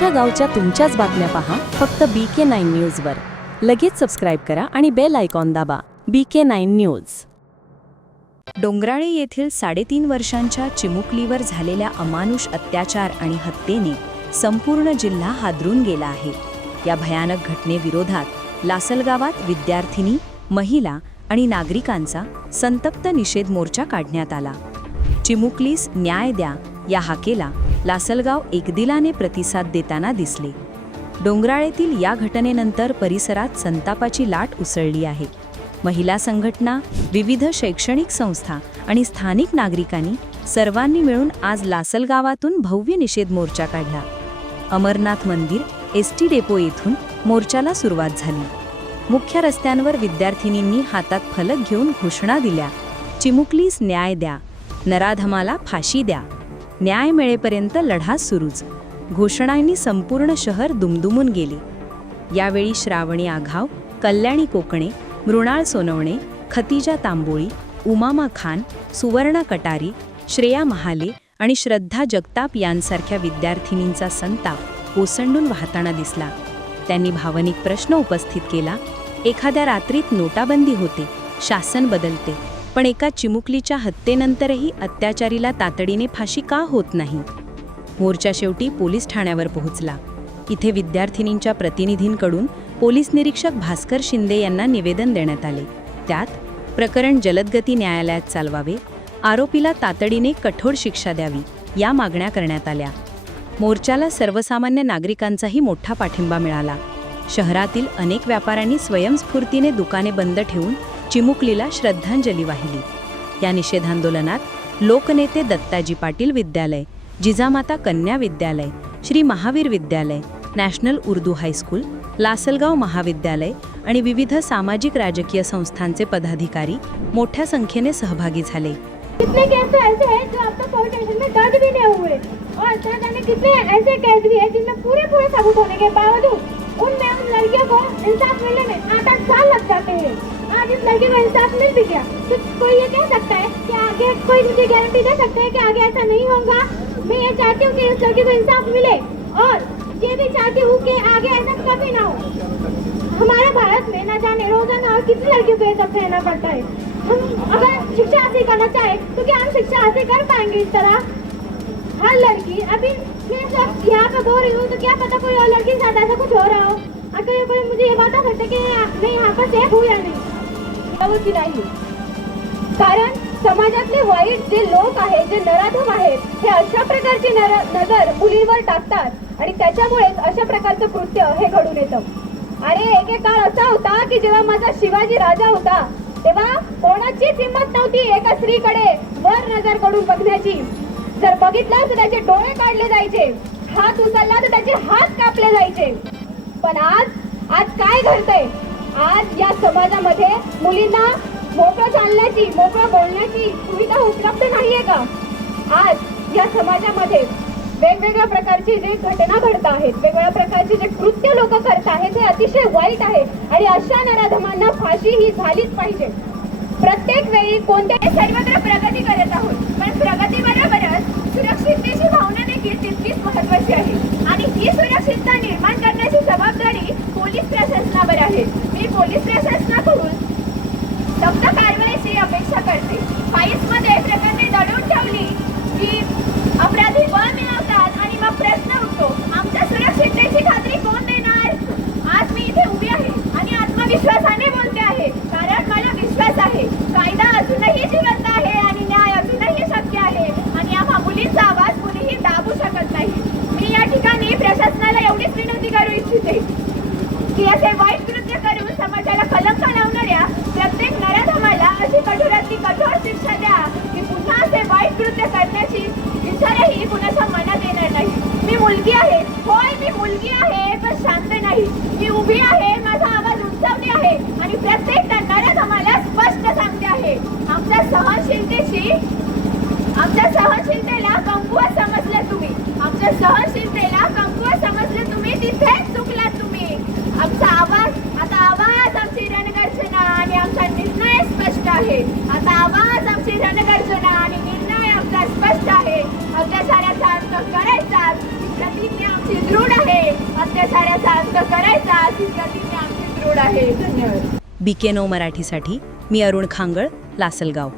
तुमच्या गावच्या तुमच्याच बातम्या पहा. फक्त बी के नाईन न्यूजवर लगेच सबस्क्राईब करा आणि बेल आयकॉन दाबा. बी के नाईन न्यूज डोंगराळे येथील साडेतीन वर्षांच्या चिमुकलीवर झालेल्या अमानुष अत्याचार आणि हत्येने संपूर्ण जिल्हा हादरून गेला आहे. या भयानक घटनेविरोधात लासलगावात विद्यार्थिनी महिला आणि नागरिकांचा संतप्त निषेध मोर्चा काढण्यात आला. चिमुकलीस न्याय द्या या हाकेला लासलगाव एकदिलाने प्रतिसाद देताना दिसले. डोंगराळेतील या घटनेनंतर परिसरात संतापाची लाट उसळली आहे. महिला संघटना विविध शैक्षणिक संस्था आणि स्थानिक नागरिकांनी सर्वांनी मिळून आज लासलगावातून भव्य निषेध मोर्चा काढला. अमरनाथ मंदिर एस टी डेपो येथून मोर्चाला सुरुवात झाली. मुख्य रस्त्यांवर विद्यार्थिनींनी हातात फलक घेऊन घोषणा दिल्या. चिमुकलीस न्याय द्या. नराधमाला फाशी द्या. न्याय मिळेपर्यंत लढा सुरूच. घोषणांनी संपूर्ण शहर दुमदुमून गेले. यावेळी श्रावणी आघाव कल्याणी कोकणे मृणाळ सोनवणे खतिजा तांबोळी उमामा खान सुवर्णा कटारी श्रेया महाले आणि श्रद्धा जगताप यांसारख्या विद्यार्थिनींचा संताप ओसंडून वाहताना दिसला. त्यांनी भावनिक प्रश्न उपस्थित केला. एखाद्या रात्रीत नोटाबंदी होते. शासन बदलते. पण एका चिमुकलीच्या हत्येनंतरही अत्याचारीला तातडीने फाशी का होत नाही? मोर्चा शेवटी पोलीस ठाण्यावर पोहोचला. इथे विद्यार्थिनींच्या प्रतिनिधींकडून पोलीस निरीक्षक भास्कर शिंदे यांना निवेदन देण्यात आले. त्यात प्रकरण जलदगती न्यायालयात चालवावे आरोपीला तातडीने कठोर शिक्षा द्यावी या मागण्या करण्यात आल्या. मोर्चाला सर्वसामान्य नागरिकांचाही मोठा पाठिंबा मिळाला. शहरातील अनेक व्यापाऱ्यांनी स्वयंस्फूर्तीने दुकाने बंद ठेवून चिमुकलीला श्रद्धांजली वाहिली. या निषेधांदोलनात लोकनेते दत्ताजी पाटील विद्यालय जिजामाता कन्या विद्यालय श्री महावीर विद्यालय नॅशनल उर्दू हायस्कूल लासलगाव महाविद्यालय आणि विविध सामाजिक राजकीय संस्थांचे पदाधिकारी मोठ्या संख्येने सहभागी झाले. कितने केस ऐसे हैं जो आपका फाउंडेशन में दर्ज भी नहीं हुए? और सर जाने कितने ऐसे केस भी हैं जिनमें पूरे पूरे सबूत होने के बावजूद उनमें उन लड़कियों को इंसाफ मिलने इस लड़की को इंसाफ मिल भी गया। तो कोई ये कह सकता है कि आगे कोई मुझे गारंटी दे सकता है कि आगे ऐसा नहीं होगा? मैं ये चाहती हूँ कि इस लड़की को इंसाफ मिले और ये भी चाहती हूँ कि आगे ऐसा कभी ना हो। हमारे भारत में ना जाने रोज़ाना और कितनी लड़कियों को ये सब पड़ता है? हम अगर शिक्षा हासिल करना चाहे तो क्या हम शिक्षा हासिल कर पाएँगे इस तरह? हर लड़की, अभी मैं सब यहाँ पे बोल रही हूँ तो क्या पता कोई और लड़की के साथ ऐसा कुछ हो रहा हो? अगर कोई मुझे ये बता सकते कि मैं यहाँ पर सेफ़ हूँ या नहीं? की नाही? कारण समाजातले वाईट जे लोक आहेत जे नराधम आहेत हे अशा प्रकारची नजर मुलींवर टाकतात आणि त्याच्यामुळेच अशा प्रकारचं कृत्य हे घडून येतं. आणि एके काळ असा होता की जेव्हा माझा शिवाजी राजा होता तेव्हा कोणाचीच हिंमत नव्हती एका स्त्रीकडे वर नजरकडून बघण्याची. जर बघितलं तर त्याचे डोळे काढले जायचे हात उचलला तर त्याचे हात कापले जायचे. पण आज आज काय घडतंय? समाजामध्ये मुलींना मोकळं चालण्याची मोकळं बोलण्याची सुविधा उपलब्ध नाहीये का? आज या समाजामध्ये वेगवेगळ्या प्रकारची जे घटना घडत आहेत वेगवेगळ्या प्रकारचे जे कृत्य लोक करत आहेत हे अतिशय वाईट आहे आणि अशा नराधमांना फाशी ही झालीच पाहिजे. प्रत्येक वेळी कोणत्याही सर्वत्र प्रगती करत आहोत पण प्रगतीबरोबरच सुरक्षिततेची भावना देखील तितकीच महत्वाची आहे आणि ही सुरक्षितता निर्माण करण्याची जबाबदारी पोलीस प्रशासनावर आहे मी पोलीस प्रशासनाकडून सक्त कारवाईची अपेक्षा करते फाईल्समध्ये प्रकरणे दडून ठेवली की अपराधी बळ मिळवतात आणि मग प्रश्न उठतो आमच्या सुरक्षिततेची खात्री कोण देणार आज मी इथे उभी आहे आणि आत्मविश्वासाने बोलते आहे कारण मला विश्वास आहे कायदा अजूनही जिवंत आहे आणि न्याय अजूनही शक्य आहे आणि आम्हा मुलींचा आवाज कुणीही दाबू शकत नाही मी या ठिकाणी प्रशासनाला एवढीच विनंती करू इच्छिते की असे वाईट कृत्य करून समाजाला कलंक लावणाऱ्या प्रत्येक नराधमाला अशी कठोरातली कठोर शिक्षा द्या की पुन्हा असे वाईट कृत्य करण्याची विचारही कुणाच्या मनात येणार नाही मी मुलगी आहे. होय मी मुलगी आहे पण शांत नाही. मी उभी आहे माझा आवाज उंचावली आहे आणि प्रत्येक नराधमाला स्पष्ट सांगते आहे. आमच्या सहनशीलतेशी आमच्या सहनशीलतेला कमकुवत समजलं तुम्ही. आमच्या सहनशीलतेला कमकुवत समजलं तुम्ही तिथेच चुकलात तुम्ही. आमचा आवाज आता आवाज आमची रणगर्जना आणि आमचा निर्णय स्पष्ट आहे. आता आवाज आमची रणगर्जना आणि निर्णय आमचा स्पष्ट आहे. आमच्या साऱ्या बीके नऊ मराठीसाठी मी अरुण खांगळ लासलगाव.